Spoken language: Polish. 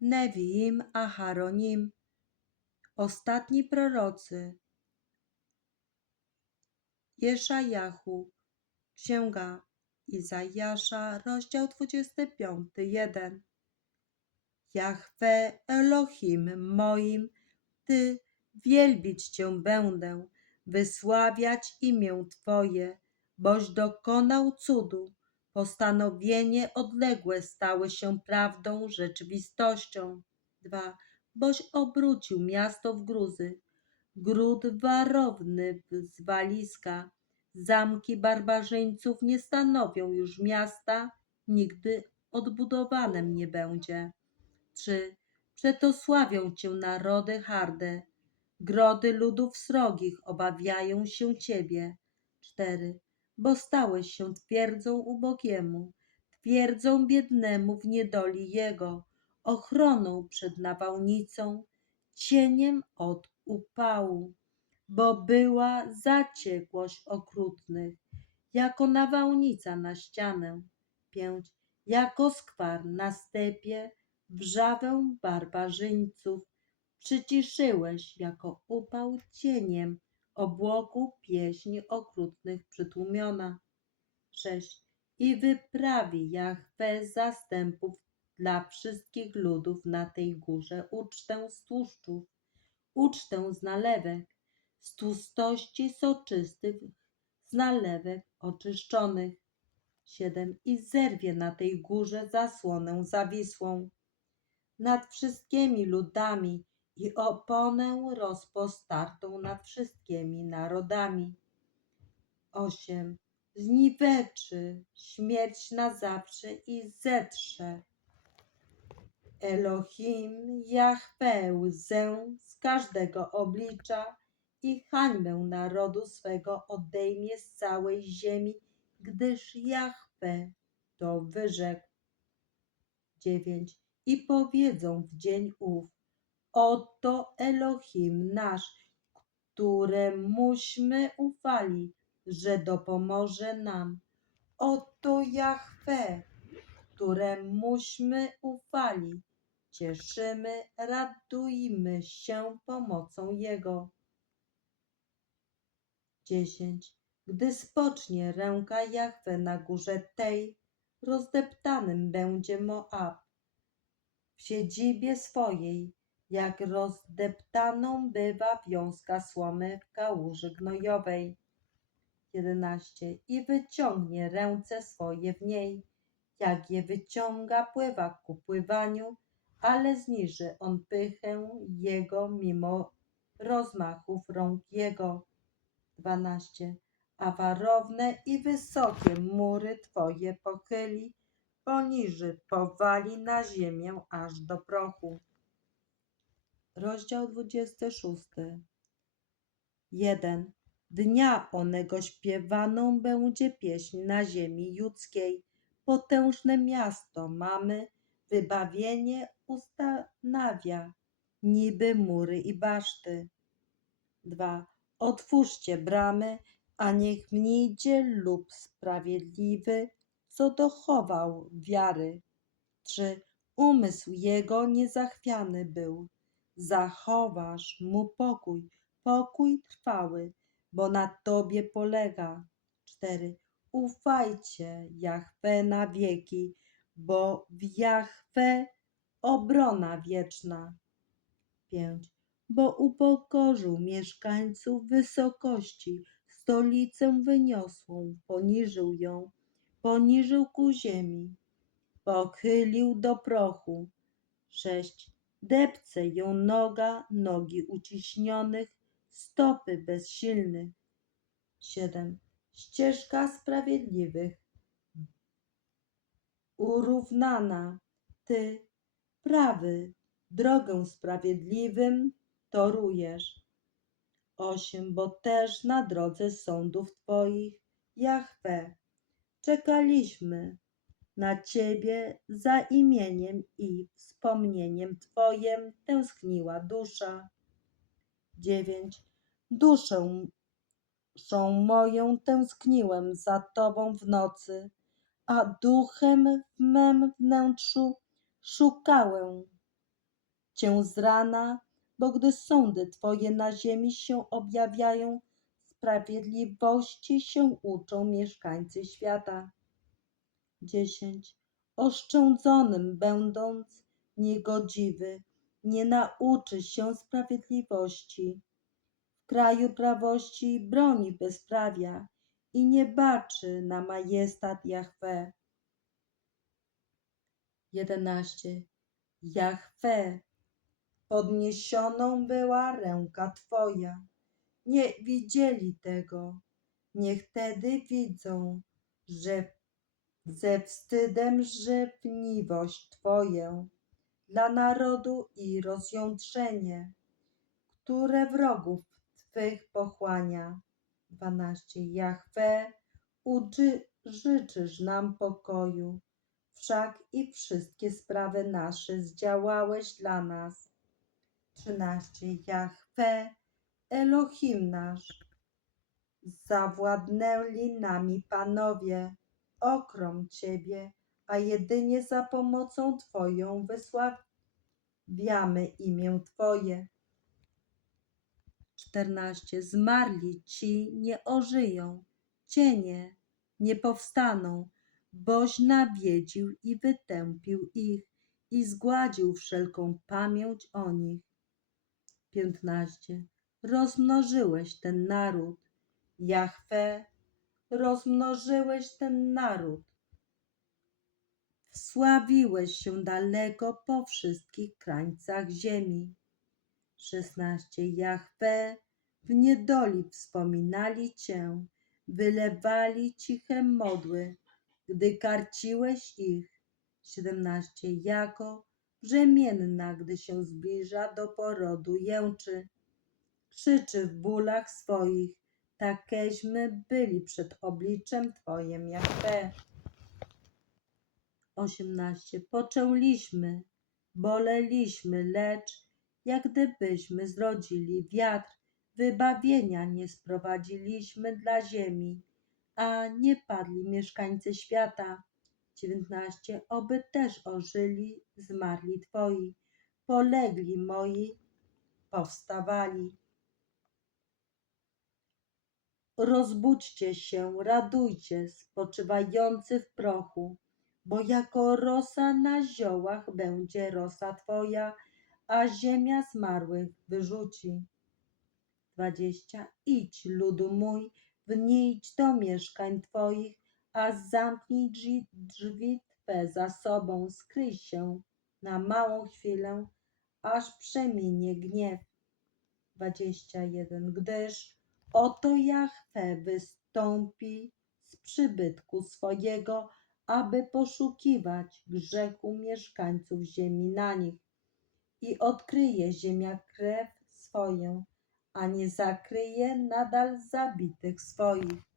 Neviim, Aharonim, ostatni prorocy, Jeszajahu, Księga Izajasza, rozdział 25, 1. Jahwe Elohim moim, Ty wielbić Cię będę, wysławiać imię Twoje, boś dokonał cudu. Postanowienie odległe stały się prawdą, rzeczywistością. 2. Boś obrócił miasto w gruzy, gród warowny w zwaliska. Zamki barbarzyńców nie stanowią już miasta, nigdy odbudowanym nie będzie. 3. Przeto sławią Cię narody harde, grody ludów srogich obawiają się Ciebie. 4. Bo stałeś się twierdzą ubogiemu, twierdzą biednemu w niedoli jego, ochroną przed nawałnicą, cieniem od upału, bo była zaciekłość okrutnych, jako nawałnica na ścianę. 5. Jako skwar na stepie, wrzawę barbarzyńców, przyciszyłeś jako upał cieniem obłoku pieśń okrutnych przytłumiona. 6. I wyprawi Jahwe zastępów dla wszystkich ludów na tej górze ucztę z tłuszczów, ucztę z nalewek, z tłustości soczystych, z nalewek oczyszczonych. 7. I zerwie na tej górze zasłonę zawisłą nad wszystkimi ludami i oponę rozpostartą nad wszystkimi narodami. 8. Zniweczy śmierć na zawsze i zetrze. Elohim Jahwe łzę z każdego oblicza i hańbę narodu swego odejmie z całej ziemi, gdyż Jahwe to wyrzekł. 9. I powiedzą w dzień ów, oto Elohim nasz, któremuśmy ufali, że dopomoże nam. Oto Jahwe, któremuśmy ufali. Cieszymy, radujmy się pomocą Jego. 10. Gdy spocznie ręka Jahwe na górze tej, rozdeptanym będzie Moab. W siedzibie swojej, jak rozdeptaną bywa wiązka słomy w kałuży gnojowej. 11. I wyciągnie ręce swoje w niej, jak je wyciąga pływak ku pływaniu, ale zniży on pychę jego mimo rozmachów rąk jego. 12. A warowne i wysokie mury Twoje pochyli, poniży powali na ziemię aż do prochu. Rozdział 26. 1. Dnia onego śpiewaną będzie pieśń na ziemi judzkiej. Potężne miasto mamy, wybawienie ustanawia, niby mury i baszty. 2. Otwórzcie bramy, a niech mniejdzie lub sprawiedliwy, co dochował wiary. 3. Umysł jego niezachwiany był. Zachowasz mu pokój, pokój trwały, bo na tobie polega. 4. Ufajcie Jahwe na wieki, bo w Jahwe obrona wieczna. 5. Bo upokorzył mieszkańców wysokości, stolicę wyniosłą, poniżył ją, poniżył ku ziemi, pochylił do prochu. 6. Depce ją noga, nogi uciśnionych, stopy bezsilnych. 7. Ścieżka sprawiedliwych, urównana, Ty, prawy, drogę sprawiedliwym torujesz. 8. Bo też na drodze sądów Twoich, Jahwe, czekaliśmy na Ciebie za imieniem i wspomnieniem Twojem tęskniła dusza. 9. Duszę duszą moją tęskniłem za Tobą w nocy, a duchem w mem wnętrzu szukałem cię z rana, bo gdy sądy twoje na ziemi się objawiają, sprawiedliwości się uczą mieszkańcy świata. 10. Oszczędzonym będąc niegodziwy, nie nauczy się sprawiedliwości. W kraju prawości broni bezprawia i nie baczy na majestat Jahwe. 11. Jahwe, podniesioną była ręka Twoja. Nie widzieli tego. Niech wtedy widzą, że ze wstydem żywliwość Twoję dla narodu i rozjątrzenie, które wrogów Twych pochłania. 12. Jahwe, uczy, życzysz nam pokoju, wszak i wszystkie sprawy nasze zdziałałeś dla nas. 13. Jahwe, Elohim nasz, zawładnęli nami panowie, okrom Ciebie, a jedynie za pomocą Twoją wysławiamy imię Twoje. 14. Zmarli ci nie ożyją, cienie nie powstaną, boś nawiedził i wytępił ich i zgładził wszelką pamięć o nich. 15. Rozmnożyłeś ten naród, Jahwe, rozmnożyłeś ten naród. Wsławiłeś się daleko po wszystkich krańcach ziemi. 16. Jahwe, w niedoli wspominali Cię, wylewali ciche modły, gdy karciłeś ich. 17. Jako brzemienna, gdy się zbliża do porodu, jęczy. Krzyczy w bólach swoich, takeśmy byli przed obliczem Twoim, Jahwe. 18. Poczęliśmy, boleliśmy, lecz jak gdybyśmy zrodzili wiatr, wybawienia nie sprowadziliśmy dla ziemi, a nie padli mieszkańcy świata. 19. Oby też ożyli zmarli Twoi, polegli moi, powstawali. Rozbudźcie się, radujcie, spoczywający w prochu, bo jako rosa na ziołach będzie rosa Twoja, a ziemia zmarłych wyrzuci. 20. Idź, ludu mój, wnijdź do mieszkań Twoich, a zamknij drzwi, drzwi Twe za sobą, skryj się na małą chwilę, aż przeminie gniew. 21. Gdyż oto Jahwe wystąpi z przybytku swojego, aby poszukiwać grzechu mieszkańców ziemi na nich i odkryje ziemia krew swoją, a nie zakryje nadal zabitych swoich.